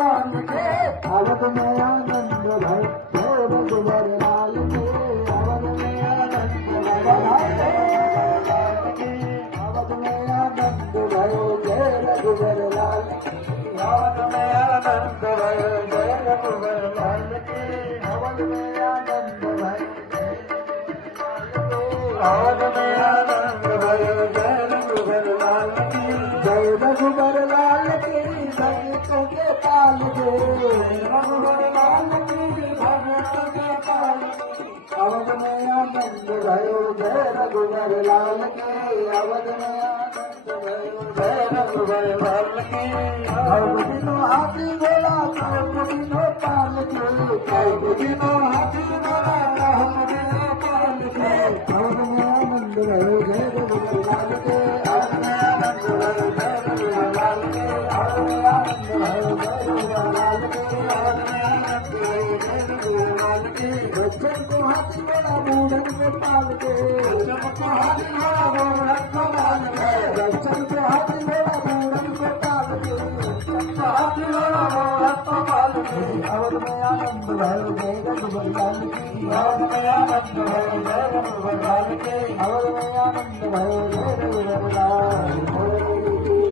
अवध में आनंद भय जय रघुवर लाल के। अवध में आनंद भय जय रघुवर लाल के। अवध में आनंद भय जय रघुवर लाल के। अवध में आनंद भय अवध में आनंद भय जय रघुवर लाल की। जय रघुवर लाल की भक्तों के पाल दे। रघुवर लाल की भक्तों के पाल दे। अवध में आनंद भयो जय रघुवर लाल की। अवध में आनंद भयो जय रघुवर लाल की। कई दिनों हाथी घोड़ा कई दिनों पाल के। कई दिनों हाथी घोड़ा कई दिनों पाल के। अवध में आनंद भयो जय रघुवर लाल के। अवध में आनंद भयो जय रघुवर लाल के। अवध में आनंद भयो जय रघुवर लाल के। अवध में आनंद भयो जय रघुवर लाल के। बच्चन को हाथी घोड़ा मूढ़न में पाल के। बच्चन को हाथी घोड़ा मूढ़न में पाल के। बच्चन को हाथी घोड़ा मूढ़न में पाल के। बच्चन को हाथी घोड़ा मूढ़न में पाल के। अवध में आनंद भयो जय रघुवर लाल की। अवध में आनंद भयो जय रघुवर लाल के। अवध में आनंद भयो जय रघुवर लाल के।